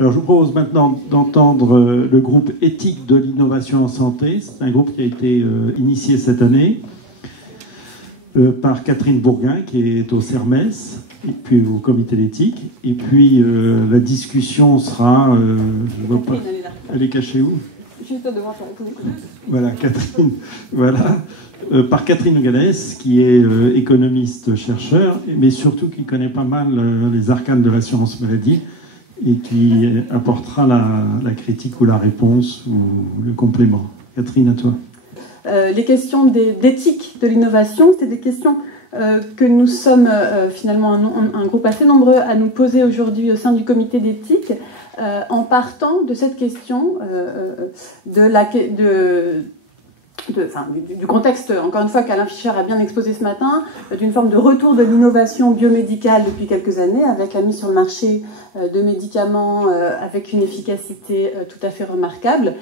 Alors, je vous propose maintenant d'entendre le groupe éthique de l'innovation en santé. C'est un groupe qui a été initié cette année par Catherine Bourguin, qui est au CERMES, et puis au comité d'éthique. Et puis, la discussion sera... je vois pas, elle est cachée où? Juste devant toi. Voilà, Catherine. Voilà. Par Catherine Galès, qui est économiste-chercheur, mais surtout qui connaît pas mal les arcanes de l'assurance maladie, et qui apportera la critique ou la réponse ou le complément. Catherine, à toi. Les questions d'éthique de l'innovation, c'est des questions que nous sommes finalement un groupe assez nombreux à nous poser aujourd'hui au sein du comité d'éthique, en partant de cette question du contexte, encore une fois, qu'Alain Fischer a bien exposé ce matin, d'une forme de retour de l'innovation biomédicale depuis quelques années, avec la mise sur le marché de médicaments avec une efficacité tout à fait remarquable,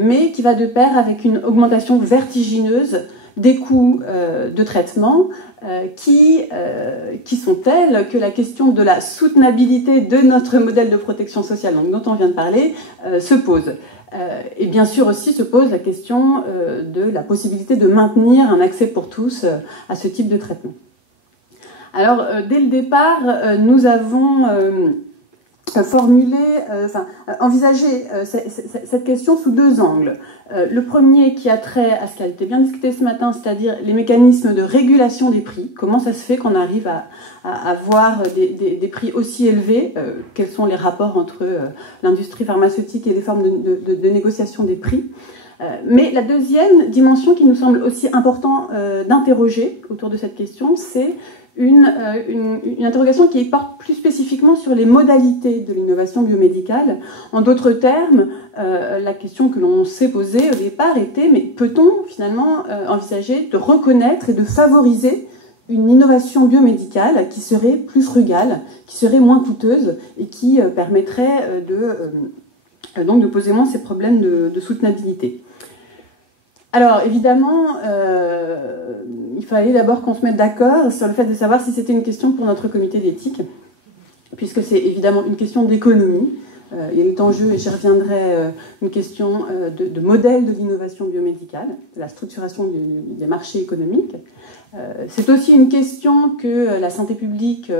mais qui va de pair avec une augmentation vertigineuse des coûts de traitement qui sont tels que la question de la soutenabilité de notre modèle de protection sociale, donc, dont on vient de parler, se pose. Et bien sûr aussi se pose la question de la possibilité de maintenir un accès pour tous à ce type de traitement. Alors, dès le départ, nous avons envisagé cette question sous deux angles. Le premier qui a trait à ce qui a été bien discuté ce matin, c'est-à-dire les mécanismes de régulation des prix. Comment ça se fait qu'on arrive à avoir des prix aussi élevés? Quels sont les rapports entre l'industrie pharmaceutique et les formes de négociation des prix? Mais la deuxième dimension qui nous semble aussi important d'interroger autour de cette question, c'est une interrogation qui porte plus spécifiquement sur les modalités de l'innovation biomédicale. En d'autres termes, la question que l'on s'est posée au départ était, mais peut-on finalement envisager de reconnaître et de favoriser une innovation biomédicale qui serait plus frugale, qui serait moins coûteuse et qui permettrait donc de poser moins ces problèmes de soutenabilité. Alors, évidemment, il fallait d'abord qu'on se mette d'accord sur le fait de savoir si c'était une question pour notre comité d'éthique, puisque c'est évidemment une question d'économie. Il est en jeu, et j'y reviendrai, une question de modèle de l'innovation biomédicale, de la structuration des marchés économiques. C'est aussi une question que la santé publique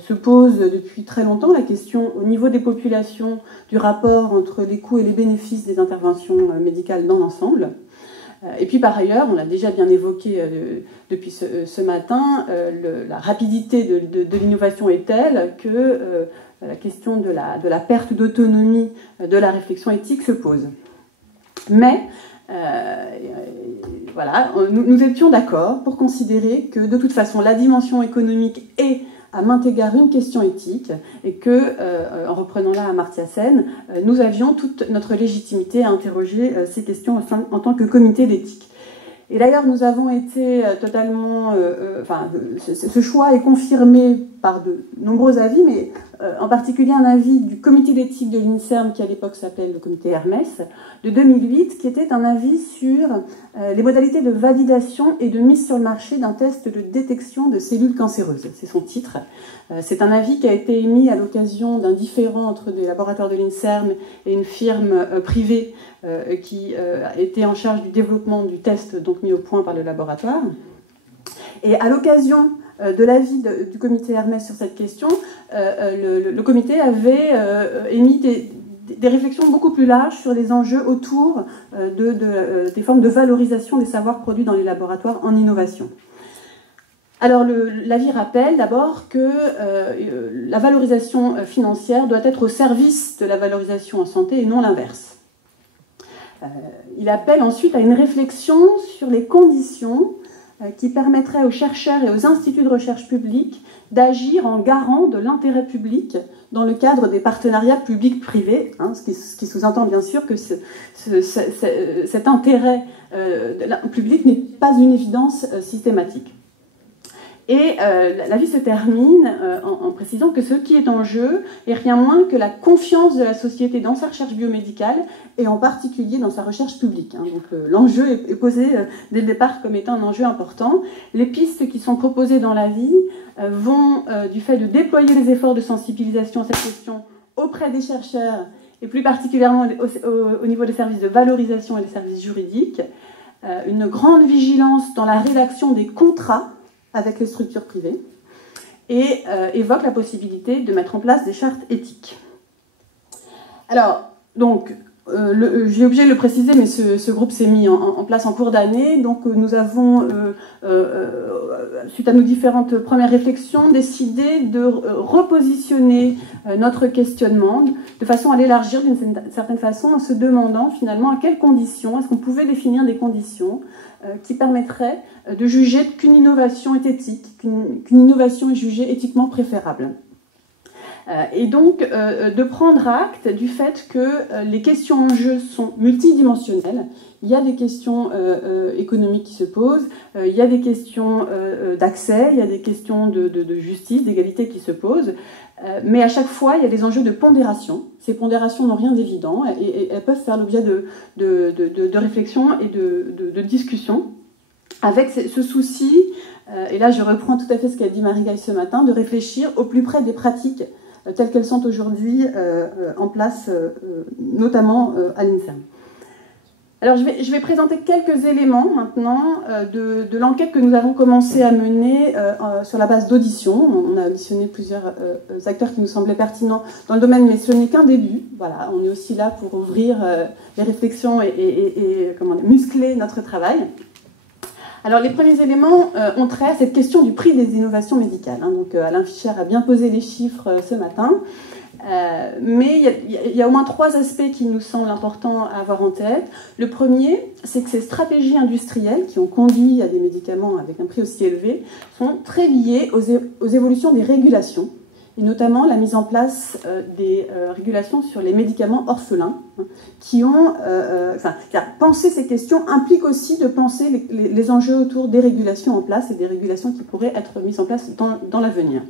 se pose depuis très longtemps, la question au niveau des populations du rapport entre les coûts et les bénéfices des interventions médicales dans l'ensemble. Et puis par ailleurs, on l'a déjà bien évoqué depuis ce matin, la rapidité de l'innovation est telle que la question de la perte d'autonomie de la réflexion éthique se pose. Mais voilà, nous étions d'accord pour considérer que de toute façon la dimension économique est à maints égards une question éthique et que, en reprenant là Amartya Sen, nous avions toute notre légitimité à interroger ces questions en tant que comité d'éthique. Et d'ailleurs, nous avons été totalement... ce choix est confirmé par de nombreux avis, mais en particulier un avis du comité d'éthique de l'INSERM, qui à l'époque s'appelait le comité Hermès, de 2008, qui était un avis sur les modalités de validation et de mise sur le marché d'un test de détection de cellules cancéreuses. C'est son titre. C'est un avis qui a été émis à l'occasion d'un différend entre des laboratoires de l'INSERM et une firme privée qui était en charge du développement du test donc mis au point par le laboratoire. Et à l'occasion de l'avis du comité Hermès sur cette question, le comité avait émis des réflexions beaucoup plus larges sur les enjeux autour des formes de valorisation des savoirs produits dans les laboratoires en innovation. Alors l'avis rappelle d'abord que la valorisation financière doit être au service de la valorisation en santé et non l'inverse. Il appelle ensuite à une réflexion sur les conditions qui permettraient aux chercheurs et aux instituts de recherche publics d'agir en garant de l'intérêt public dans le cadre des partenariats publics-privés, ce qui sous-entend bien sûr que cet intérêt public n'est pas une évidence systématique. Et l'avis se termine en précisant que ce qui est en jeu est rien moins que la confiance de la société dans sa recherche biomédicale et en particulier dans sa recherche publique. Donc l'enjeu est posé dès le départ comme étant un enjeu important. Les pistes qui sont proposées dans l'avis vont du fait de déployer les efforts de sensibilisation à cette question auprès des chercheurs, et plus particulièrement au niveau des services de valorisation et des services juridiques, une grande vigilance dans la rédaction des contrats avec les structures privées, et évoque la possibilité de mettre en place des chartes éthiques. Alors, donc, j'ai obligé de le préciser, mais ce groupe s'est mis en place en cours d'année. Donc, nous avons, suite à nos différentes premières réflexions, décidé de repositionner notre questionnement de façon à l'élargir d'une certaine façon, en se demandant finalement à quelles conditions, est-ce qu'on pouvait définir des conditions qui permettraient de juger qu'une innovation est éthique, qu'une innovation est jugée éthiquement préférable. Et donc de prendre acte du fait que les questions en jeu sont multidimensionnelles. Il y a des questions économiques qui se posent, il y a des questions d'accès, il y a des questions de justice, d'égalité qui se posent, mais à chaque fois, il y a des enjeux de pondération. Ces pondérations n'ont rien d'évident et elles peuvent faire l'objet de réflexion et de discussion, avec ce souci, et là je reprends tout à fait ce qu'a dit Marie-Gaille ce matin, de réfléchir au plus près des pratiques telles qu'elles sont aujourd'hui en place, notamment à l'INSERM. Alors je vais présenter quelques éléments maintenant de l'enquête que nous avons commencé à mener sur la base d'auditions. On a auditionné plusieurs acteurs qui nous semblaient pertinents dans le domaine, mais ce n'est qu'un début. Voilà, on est aussi là pour ouvrir les réflexions et comment dire, muscler notre travail. Alors les premiers éléments ont trait à cette question du prix des innovations médicales. Donc Alain Fischer a bien posé les chiffres ce matin. Mais il y a au moins 3 aspects qui nous semblent importants à avoir en tête. Le premier, c'est que ces stratégies industrielles qui ont conduit à des médicaments avec un prix aussi élevé sont très liées aux évolutions des régulations, et notamment la mise en place des régulations sur les médicaments orphelins, qui ont... penser ces questions implique aussi de penser les enjeux autour des régulations en place et des régulations qui pourraient être mises en place dans l'avenir.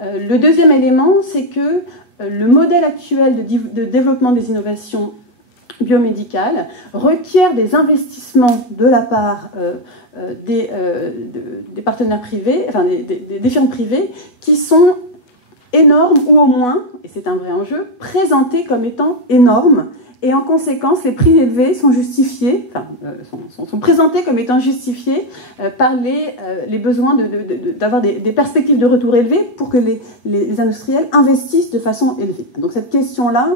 Le deuxième élément, c'est que le modèle actuel de développement des innovations biomédicales requiert des investissements de la part des partenaires privés, enfin des firmes privées, qui sont énormes ou au moins, et c'est un vrai enjeu, présentés comme étant énormes. Et en conséquence, les prix élevés sont justifiés, sont présentés comme étant justifiés par les besoins d'avoir des perspectives de retour élevées pour que les industriels investissent de façon élevée. Donc cette question-là,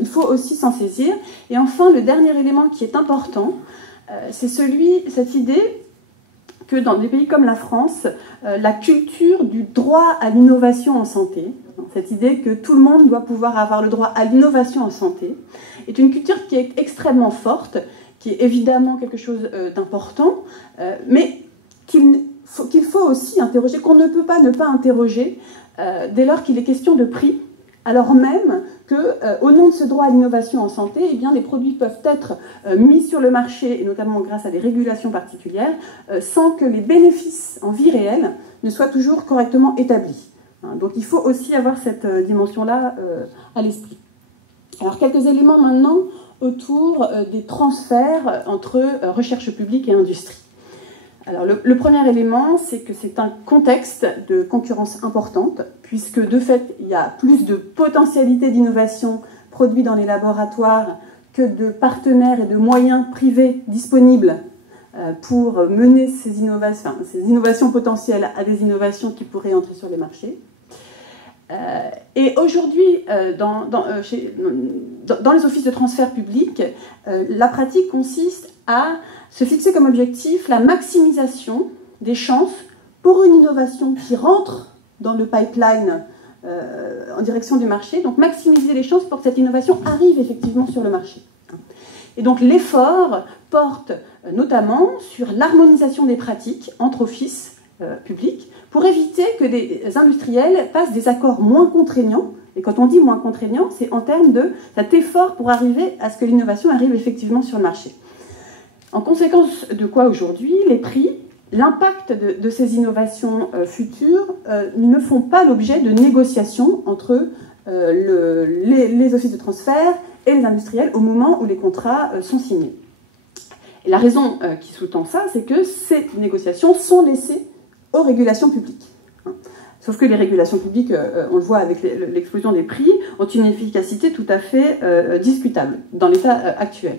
il faut aussi s'en saisir. Et enfin, le dernier élément qui est important, c'est cette idée que dans des pays comme la France, la culture du droit à l'innovation en santé, cette idée que tout le monde doit pouvoir avoir le droit à l'innovation en santé, est une culture qui est extrêmement forte, qui est évidemment quelque chose d'important, mais qu'il faut aussi interroger, qu'on ne peut pas ne pas interroger dès lors qu'il est question de prix, alors même qu'au nom de ce droit à l'innovation en santé, eh bien, les produits peuvent être mis sur le marché, et notamment grâce à des régulations particulières, sans que les bénéfices en vie réelle ne soient toujours correctement établis. Donc il faut aussi avoir cette dimension-là à l'esprit. Alors quelques éléments maintenant autour des transferts entre recherche publique et industrie. Alors le premier élément, c'est que c'est un contexte de concurrence importante, puisque de fait, il y a plus de potentialités d'innovation produites dans les laboratoires que de partenaires et de moyens privés disponibles pour mener ces innovations potentielles à des innovations qui pourraient entrer sur les marchés. Et aujourd'hui, dans les offices de transfert public, la pratique consiste à se fixer comme objectif la maximisation des chances pour une innovation qui rentre dans le pipeline en direction du marché, donc maximiser les chances pour que cette innovation arrive effectivement sur le marché. Et donc l'effort porte notamment sur l'harmonisation des pratiques entre offices publics pour éviter que des industriels passent des accords moins contraignants. Et quand on dit moins contraignants, c'est en termes de cet effort pour arriver à ce que l'innovation arrive effectivement sur le marché. En conséquence de quoi aujourd'hui, les prix, l'impact de ces innovations futures ne font pas l'objet de négociations entre les offices de transfert et les industriels au moment où les contrats sont signés. Et la raison qui sous-tend ça, c'est que ces négociations sont laissées aux régulations publiques. Sauf que les régulations publiques, on le voit avec l'explosion des prix, ont une efficacité tout à fait discutable dans l'état actuel.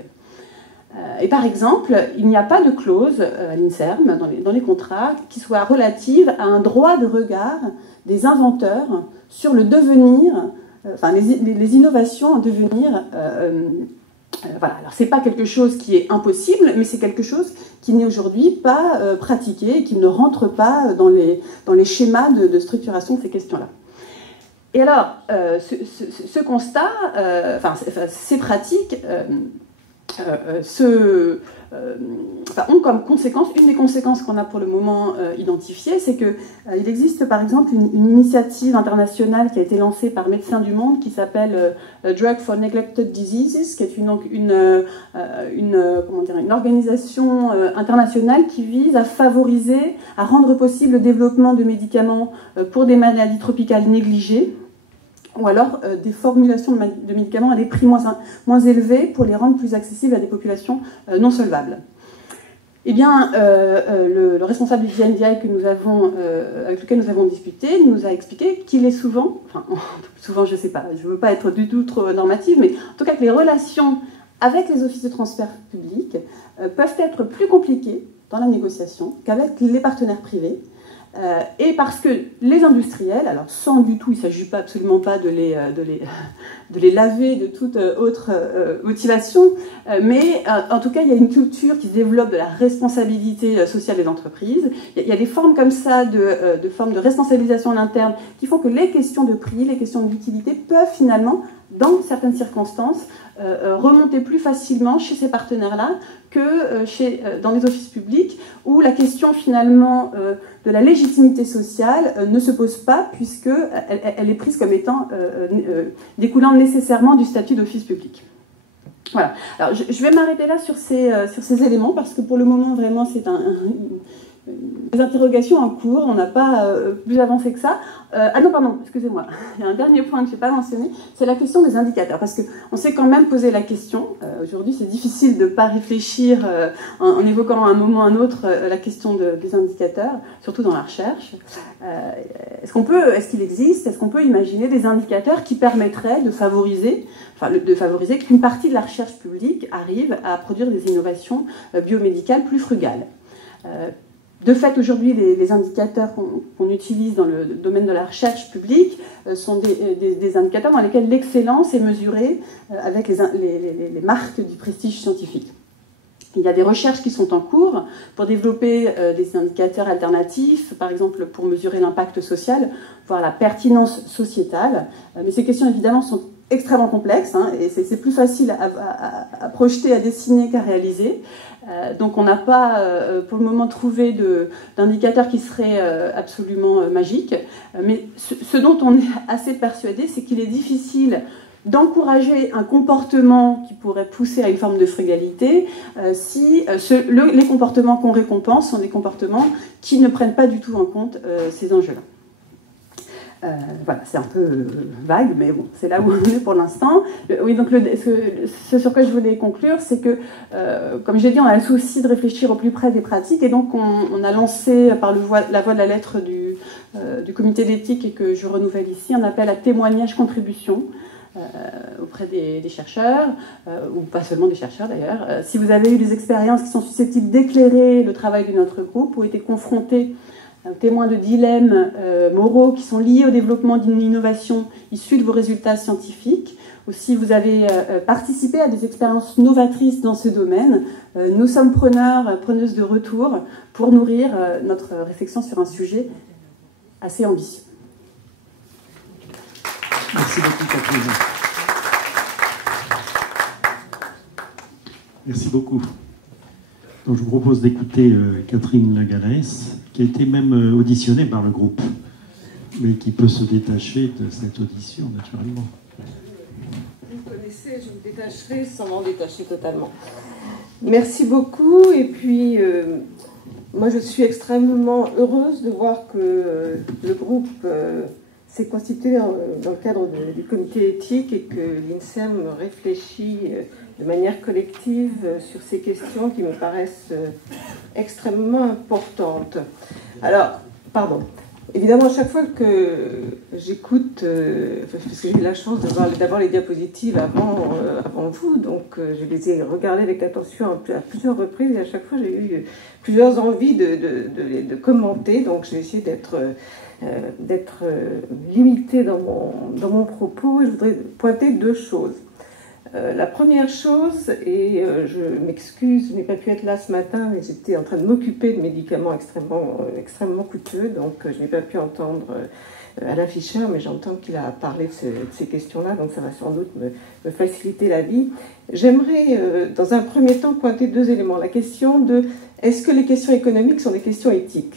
Et par exemple, il n'y a pas de clause à l'INSERM, dans les contrats, qui soit relative à un droit de regard des inventeurs sur le devenir, enfin les innovations en devenir. Voilà. Alors c'est pas quelque chose qui est impossible, mais c'est quelque chose qui n'est aujourd'hui pas pratiqué, qui ne rentre pas dans les schémas de structuration de ces questions-là. Et alors, ce constat, ces pratiques ont comme conséquence, une des conséquences qu'on a pour le moment identifiées, c'est qu'il existe par exemple une initiative internationale qui a été lancée par Médecins du Monde qui s'appelle Drug for Neglected Diseases, qui est une organisation internationale qui vise à favoriser, à rendre possible le développement de médicaments pour des maladies tropicales négligées, ou alors des formulations de médicaments à des prix moins élevés pour les rendre plus accessibles à des populations non solvables. Eh bien, le responsable du VNDI avec lequel nous avons discuté nous a expliqué qu'il est souvent, enfin souvent je ne sais pas, je ne veux pas être du tout trop normative, mais en tout cas que les relations avec les offices de transfert public peuvent être plus compliquées dans la négociation qu'avec les partenaires privés. Et parce que les industriels, alors sans du tout, il ne s'agit pas absolument pas de les laver de toute autre motivation, mais en tout cas il y a une culture qui se développe de la responsabilité sociale des entreprises. Il y a des formes comme ça de formes de responsabilisation en interne qui font que les questions de prix, les questions d'utilité peuvent finalement, dans certaines circonstances, remonter plus facilement chez ces partenaires-là que dans les offices publics, où la question finalement de la légitimité sociale ne se pose pas, puisqu'elle est prise comme étant découlant nécessairement du statut d'office public. Voilà. Alors je vais m'arrêter là sur ces éléments, parce que pour le moment, vraiment, c'est des interrogations en cours, on n'a pas plus avancé que ça. Ah non, pardon, excusez-moi, il y a un dernier point que je n'ai pas mentionné, c'est la question des indicateurs, parce qu'on s'est quand même posé la question. Aujourd'hui, c'est difficile de ne pas réfléchir en évoquant à un moment ou à un autre la question des indicateurs, surtout dans la recherche. Est-ce qu'il existe, est-ce qu'on peut imaginer des indicateurs qui permettraient de favoriser qu'une partie de la recherche publique arrive à produire des innovations biomédicales plus frugales? De fait, aujourd'hui, les indicateurs qu'on utilise dans le domaine de la recherche publique sont des indicateurs dans lesquels l'excellence est mesurée avec les marques du prestige scientifique. Il y a des recherches qui sont en cours pour développer des indicateurs alternatifs, par exemple pour mesurer l'impact social, voire la pertinence sociétale. Mais ces questions, évidemment, sont extrêmement complexes, hein, et c'est plus facile à projeter, à dessiner qu'à réaliser. Donc on n'a pas pour le moment trouvé d'indicateur qui serait absolument magique, mais ce dont on est assez persuadé, c'est qu'il est difficile d'encourager un comportement qui pourrait pousser à une forme de frugalité si les comportements qu'on récompense sont des comportements qui ne prennent pas du tout en compte ces enjeux-là. Voilà, c'est un peu vague, mais bon, c'est là où on est pour l'instant. Oui, donc ce sur quoi je voulais conclure, c'est que, comme j'ai dit, on a le souci de réfléchir au plus près des pratiques, et donc on a lancé, par la voie de la lettre du comité d'éthique, et que je renouvelle ici, un appel à témoignage-contribution auprès des chercheurs, ou pas seulement des chercheurs d'ailleurs. Si vous avez eu des expériences qui sont susceptibles d'éclairer le travail de notre groupe, ou été confrontés témoins de dilemmes moraux qui sont liés au développement d'une innovation issue de vos résultats scientifiques, ou si vous avez participé à des expériences novatrices dans ce domaine, nous sommes preneuses de retour pour nourrir notre réflexion sur un sujet assez ambitieux. Merci beaucoup, Catherine. Merci beaucoup. Donc, je vous propose d'écouter Catherine Lagalès, qui a été même auditionnée par le groupe, mais qui peut se détacher de cette audition, naturellement. Vous me connaissez, je me détacherai sans m'en détacher totalement. Merci beaucoup, et puis moi je suis extrêmement heureuse de voir que le groupe s'est constitué dans le cadre du comité éthique, et que l'INSERM réfléchit de manière collective sur ces questions qui me paraissent extrêmement importantes. Alors, pardon. Évidemment, chaque fois que j'écoute, parce que j'ai eu la chance de voir d'abord les diapositives avant vous, donc je les ai regardées avec attention à plusieurs reprises et à chaque fois j'ai eu plusieurs envies de commenter, donc j'ai essayé d'être limitée dans mon propos et je voudrais pointer deux choses. La première chose, et je m'excuse, je n'ai pas pu être là ce matin, mais j'étais en train de m'occuper de médicaments extrêmement coûteux, donc je n'ai pas pu entendre Alain Fischer, mais j'entends qu'il a parlé de ces questions-là, donc ça va sans doute me faciliter la vie. J'aimerais, dans un premier temps, pointer deux éléments. La question de est-ce que les questions économiques sont des questions éthiques ?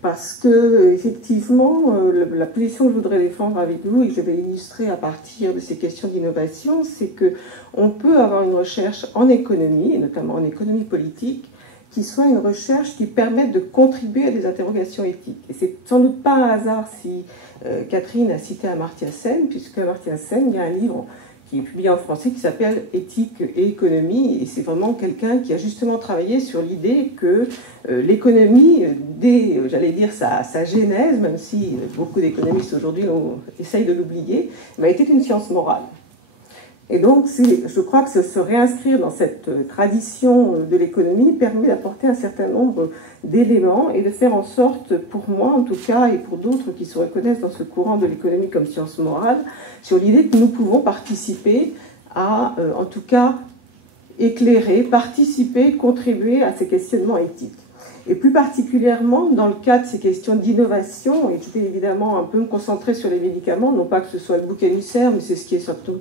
Parce que, effectivement, la position que je voudrais défendre avec vous et que je vais illustrer à partir de ces questions d'innovation, c'est qu'on peut avoir une recherche en économie, et notamment en économie politique, qui soit une recherche qui permette de contribuer à des interrogations éthiques. Et c'est sans doute pas un hasard si Catherine a cité Amartya Sen, puisque Amartya Sen, il y a un livre qui est publié en français qui s'appelle Éthique et économie, et c'est vraiment quelqu'un qui a justement travaillé sur l'idée que l'économie, dès, j'allais dire, sa genèse, même si beaucoup d'économistes aujourd'hui essayent de l'oublier, était une science morale. Et donc, je crois que se réinscrire dans cette tradition de l'économie permet d'apporter un certain nombre d'éléments et de faire en sorte, pour moi en tout cas, et pour d'autres qui se reconnaissent dans ce courant de l'économie comme science morale, sur l'idée que nous pouvons participer à, en tout cas, éclairer, participer, contribuer à ces questionnements éthiques. Et plus particulièrement dans le cas de ces questions d'innovation, et je vais évidemment un peu me concentrer sur les médicaments, non pas que ce soit le bouc émissaire, mais c'est ce qui est surtout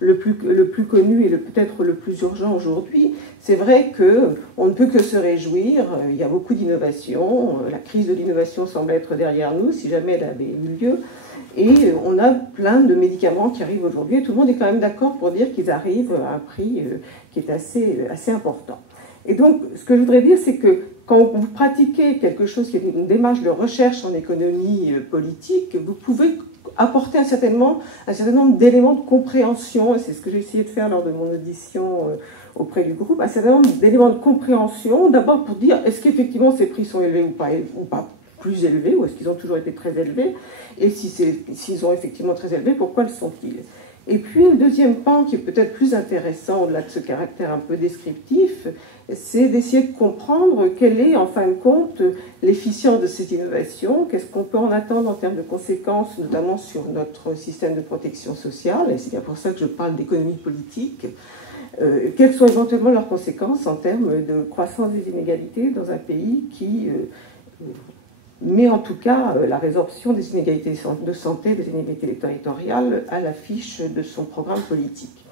le plus connu et peut-être le plus urgent aujourd'hui. C'est vrai qu'on ne peut que se réjouir, il y a beaucoup d'innovation, la crise de l'innovation semble être derrière nous, si jamais elle avait eu lieu, et on a plein de médicaments qui arrivent aujourd'hui, et tout le monde est quand même d'accord pour dire qu'ils arrivent à un prix qui est assez important. Et donc, ce que je voudrais dire, c'est que quand vous pratiquez quelque chose qui est une démarche de recherche en économie politique, vous pouvez apporter un certain nombre d'éléments de compréhension, et c'est ce que j'ai essayé de faire lors de mon audition auprès du groupe, un certain nombre d'éléments de compréhension, d'abord pour dire est-ce qu'effectivement ces prix sont élevés ou pas plus élevés, ou est-ce qu'ils ont toujours été très élevés, et s'ils ont effectivement très élevés, pourquoi le sont-ils ? Et puis le deuxième pan qui est peut-être plus intéressant au-delà de ce caractère un peu descriptif, c'est d'essayer de comprendre quelle est en fin de compte l'efficience de cette innovation, qu'est-ce qu'on peut en attendre en termes de conséquences, notamment sur notre système de protection sociale, et c'est bien pour ça que je parle d'économie politique, quelles sont éventuellement leurs conséquences en termes de croissance des inégalités dans un pays qui met en tout cas la résorption des inégalités de santé, des inégalités territoriales à l'affiche de son programme politique.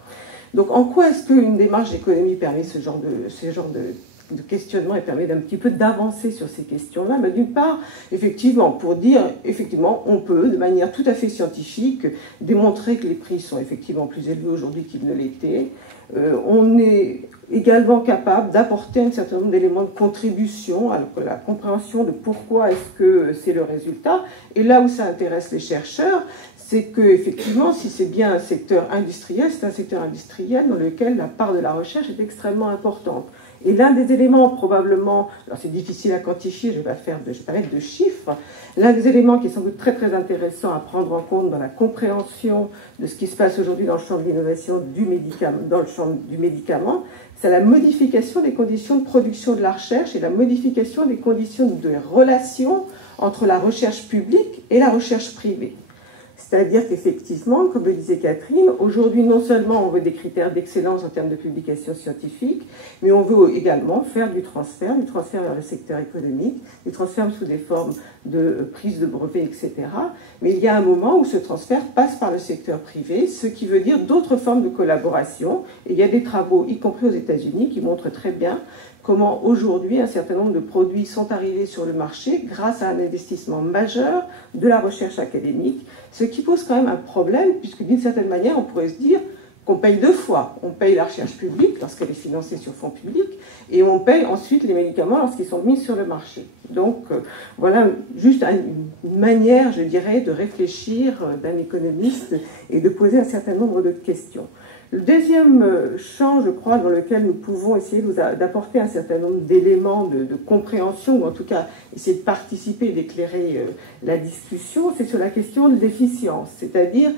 Donc en quoi est-ce qu'une démarche d'économie permet ce genre de questionnement et permet d'un petit peu d'avancer sur ces questions-là? Mais d'une part, effectivement, pour dire, effectivement, on peut, de manière tout à fait scientifique, démontrer que les prix sont effectivement plus élevés aujourd'hui qu'ils ne l'étaient. On est également capable d'apporter un certain nombre d'éléments de contribution à la compréhension de pourquoi est-ce que c'est le résultat. Et là où ça intéresse les chercheurs, c'est qu'effectivement, si c'est bien un secteur industriel, c'est un secteur industriel dans lequel la part de la recherche est extrêmement importante. Et l'un des éléments probablement, alors c'est difficile à quantifier, je vais pas mettre de chiffres, l'un des éléments qui est sans doute très très intéressant à prendre en compte dans la compréhension de ce qui se passe aujourd'hui dans le champ de l'innovation dans le champ du médicament, c'est la modification des conditions de production de la recherche et la modification des conditions de relation entre la recherche publique et la recherche privée. C'est-à-dire qu'effectivement, comme le disait Catherine, aujourd'hui non seulement on veut des critères d'excellence en termes de publication scientifique, mais on veut également faire du transfert vers le secteur économique, du transfert sous des formes de prise de brevets, etc. Mais il y a un moment où ce transfert passe par le secteur privé, ce qui veut dire d'autres formes de collaboration. Et il y a des travaux, y compris aux États-Unis, qui montrent très bien comment aujourd'hui un certain nombre de produits sont arrivés sur le marché grâce à un investissement majeur de la recherche académique, ce qui pose quand même un problème, puisque d'une certaine manière, on pourrait se dire qu'on paye deux fois. On paye la recherche publique lorsqu'elle est financée sur fonds publics et on paye ensuite les médicaments lorsqu'ils sont mis sur le marché. Donc voilà juste une manière, je dirais, de réfléchir d'un économiste et de poser un certain nombre de questions. Le deuxième champ, je crois, dans lequel nous pouvons essayer d'apporter un certain nombre d'éléments de compréhension, ou en tout cas essayer de participer, d'éclairer la discussion, c'est sur la question de l'efficience. C'est-à-dire,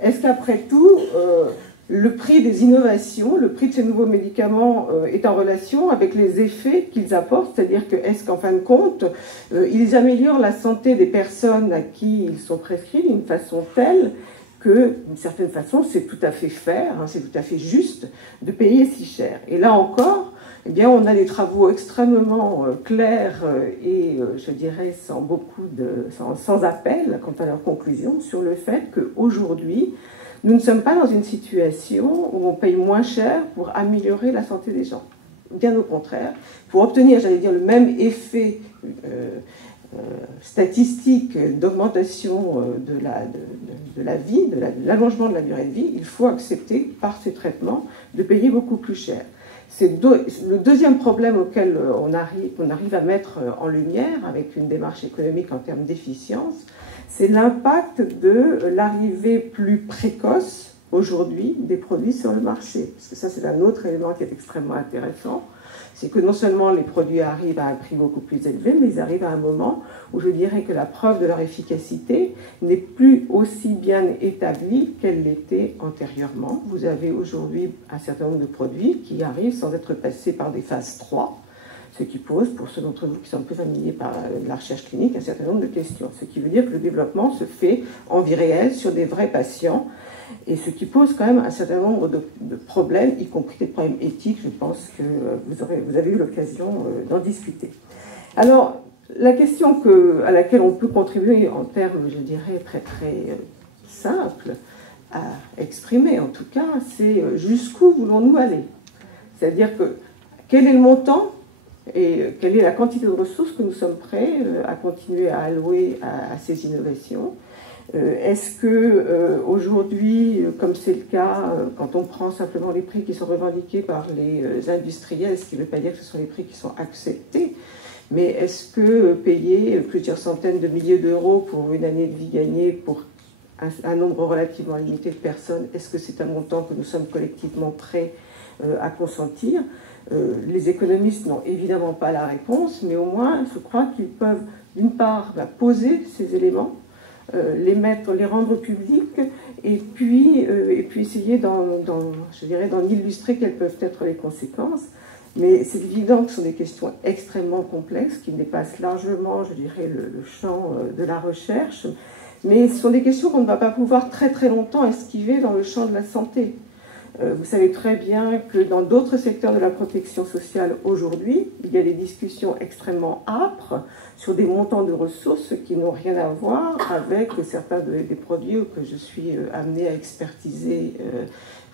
est-ce qu'après tout, le prix des innovations, le prix de ces nouveaux médicaments est en relation avec les effets qu'ils apportent, c'est-à-dire que est-ce qu'en fin de compte, ils améliorent la santé des personnes à qui ils sont prescrits d'une façon telle que, d'une certaine façon, c'est tout à fait fair, hein, c'est tout à fait juste de payer si cher. Et là encore, eh bien, on a des travaux extrêmement clairs et, je dirais, sans appel quant à leurs conclusions sur le fait qu'aujourd'hui, nous ne sommes pas dans une situation où on paye moins cher pour améliorer la santé des gens. Bien au contraire, pour obtenir, j'allais dire, le même effet statistique d'augmentation de la vie, de l'allongement de la durée de vie, il faut accepter par ces traitements de payer beaucoup plus cher. C'est le deuxième problème auquel on arrive à mettre en lumière avec une démarche économique en termes d'efficience, c'est l'impact de l'arrivée plus précoce aujourd'hui des produits sur le marché. Parce que ça, c'est un autre élément qui est extrêmement intéressant. C'est que non seulement les produits arrivent à un prix beaucoup plus élevé, mais ils arrivent à un moment où je dirais que la preuve de leur efficacité n'est plus aussi bien établie qu'elle l'était antérieurement. Vous avez aujourd'hui un certain nombre de produits qui arrivent sans être passés par des phases 3, ce qui pose, pour ceux d'entre vous qui sont un peu familiers par la recherche clinique, un certain nombre de questions. Ce qui veut dire que le développement se fait en vie réelle sur des vrais patients, et ce qui pose quand même un certain nombre de problèmes, y compris des problèmes éthiques. Je pense que vous avez eu l'occasion d'en discuter. Alors, la question à laquelle on peut contribuer en termes, je dirais, très très simples à exprimer, en tout cas, c'est jusqu'où voulons-nous aller? C'est-à-dire que quel est le montant et quelle est la quantité de ressources que nous sommes prêts à continuer à allouer à ces innovations? Est-ce que aujourd'hui, comme c'est le cas, quand on prend simplement les prix qui sont revendiqués par les industriels, ce qui ne veut pas dire que ce sont les prix qui sont acceptés, mais est-ce que payer plusieurs centaines de milliers d'euros pour une année de vie gagnée pour un nombre relativement limité de personnes, est-ce que c'est un montant que nous sommes collectivement prêts à consentir? Les économistes n'ont évidemment pas la réponse, mais au moins je crois qu'ils peuvent d'une part poser ces éléments, les rendre publics, et puis essayer je dirais, d'en illustrer quelles peuvent être les conséquences. Mais c'est évident que ce sont des questions extrêmement complexes qui dépassent largement, je dirais, le champ de la recherche, mais ce sont des questions qu'on ne va pas pouvoir très très longtemps esquiver dans le champ de la santé. Vous savez très bien que dans d'autres secteurs de la protection sociale aujourd'hui, il y a des discussions extrêmement âpres sur des montants de ressources qui n'ont rien à voir avec certains des produits que je suis amenée à expertiser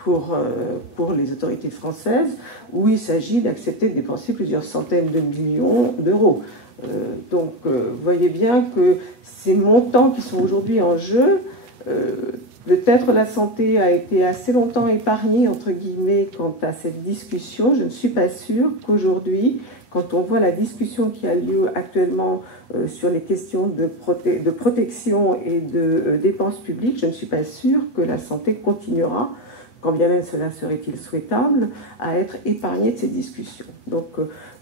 pour les autorités françaises, où il s'agit d'accepter de dépenser plusieurs centaines de millions d'euros. Donc, vous voyez bien que ces montants qui sont aujourd'hui en jeu, peut-être la santé a été assez longtemps épargnée, entre guillemets, quant à cette discussion. Je ne suis pas sûre qu'aujourd'hui, quand on voit la discussion qui a lieu actuellement sur les questions de protection et de dépenses publiques, je ne suis pas sûre que la santé continuera, quand bien même cela serait-il souhaitable, à être épargnée de ces discussions. Donc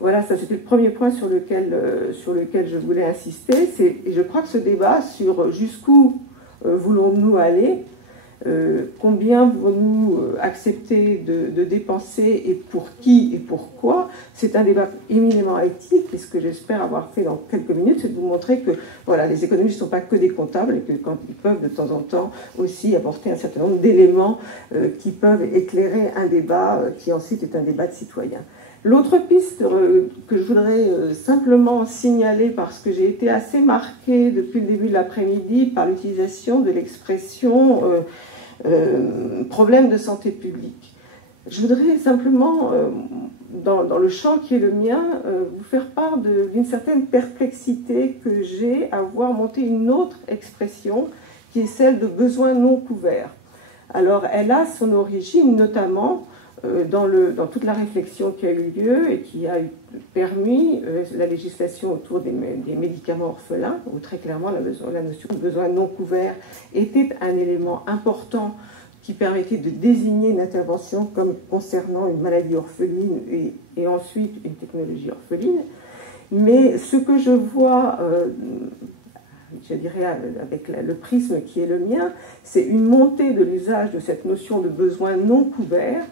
voilà, ça c'était le premier point sur lequel je voulais insister. Et je crois que ce débat sur jusqu'où voulons-nous aller, combien voulons-nous accepter de dépenser et pour qui et pourquoi, c'est un débat éminemment éthique, et ce que j'espère avoir fait dans quelques minutes, c'est de vous montrer que voilà, les économistes ne sont pas que des comptables, et que quand ils peuvent de temps en temps aussi apporter un certain nombre d'éléments qui peuvent éclairer un débat qui ensuite est un débat de citoyens. L'autre piste que je voudrais simplement signaler, parce que j'ai été assez marquée depuis le début de l'après-midi par l'utilisation de l'expression problème de santé publique. Je voudrais simplement, dans le champ qui est le mien, vous faire part d'une certaine perplexité que j'ai à voir monter une autre expression qui est celle de besoins non couverts. Alors, elle a son origine notamment dans toute la réflexion qui a eu lieu et qui a permis la législation autour des médicaments orphelins, où très clairement la notion de besoin non couvert était un élément important qui permettait de désigner une intervention comme concernant une maladie orpheline et ensuite une technologie orpheline. Mais ce que je vois, je dirais avec le prisme qui est le mien, c'est une montée de l'usage de cette notion de besoin non couvert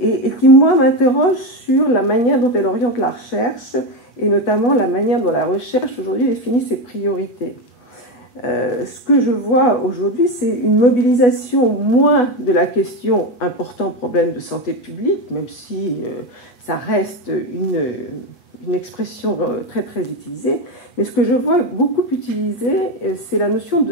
et qui, moi, m'interroge sur la manière dont elle oriente la recherche et notamment la manière dont la recherche aujourd'hui définit ses priorités. Ce que je vois aujourd'hui, c'est une mobilisation moins de la question important problème de santé publique, même si ça reste une expression très très utilisée, mais ce que je vois beaucoup utilisé, c'est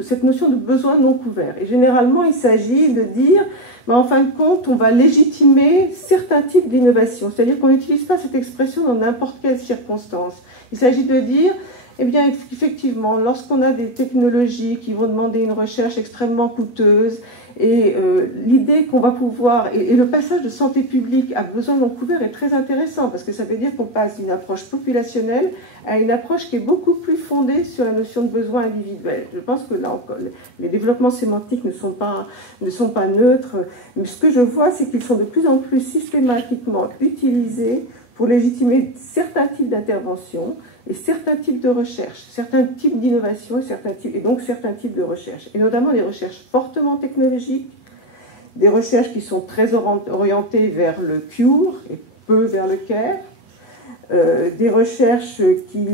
cette notion de besoin non couvert. Et généralement, il s'agit de dire, en fin de compte, on va légitimer certains types d'innovation, c'est-à-dire qu'on n'utilise pas cette expression dans n'importe quelle circonstance. Il s'agit de dire, eh bien, effectivement, lorsqu'on a des technologies qui vont demander une recherche extrêmement coûteuse, et l'idée qu'on va pouvoir, et le passage de santé publique à besoin non couvert est très intéressant, parce que ça veut dire qu'on passe d'une approche populationnelle à une approche qui est beaucoup plus fondée sur la notion de besoin individuel. Je pense que là encore, les développements sémantiques ne sont pas neutres, mais ce que je vois, c'est qu'ils sont de plus en plus systématiquement utilisés pour légitimer certains types d'interventions, et certains types de recherche, certains types d'innovation et donc certains types de recherche. Et notamment des recherches fortement technologiques, des recherches qui sont très orientées vers le cure et peu vers le care, des recherches qui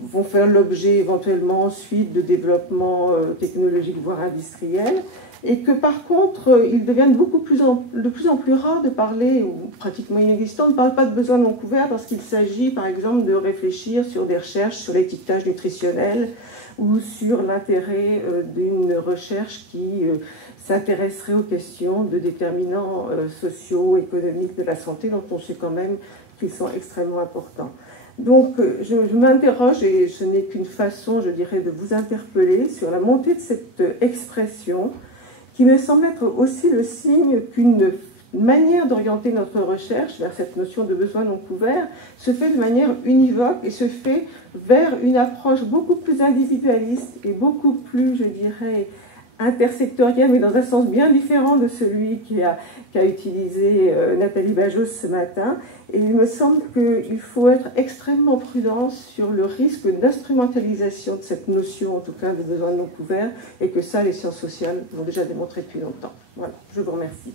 vont faire l'objet éventuellement ensuite de développement technologique, voire industriel, et que par contre, il devient de plus en plus rare de parler, ou pratiquement inexistant, on ne parle pas de besoin non couvert lorsqu'il s'agit par exemple de réfléchir sur des recherches sur l'étiquetage nutritionnel ou sur l'intérêt d'une recherche qui s'intéresserait aux questions de déterminants sociaux, économiques de la santé, dont on sait quand même qu'ils sont extrêmement importants. Donc je m'interroge, et ce n'est qu'une façon, je dirais, de vous interpeller sur la montée de cette expression qui me semble être aussi le signe qu'une manière d'orienter notre recherche vers cette notion de besoin non couvert se fait de manière univoque et se fait vers une approche beaucoup plus individualiste et beaucoup plus, je dirais, intersectoriel, mais dans un sens bien différent de celui qu'a utilisé Nathalie Bajos ce matin. Et il me semble qu'il faut être extrêmement prudent sur le risque d'instrumentalisation de cette notion, en tout cas, de besoin non couvert, et que ça, les sciences sociales l'ont déjà démontré depuis longtemps. Voilà, je vous remercie.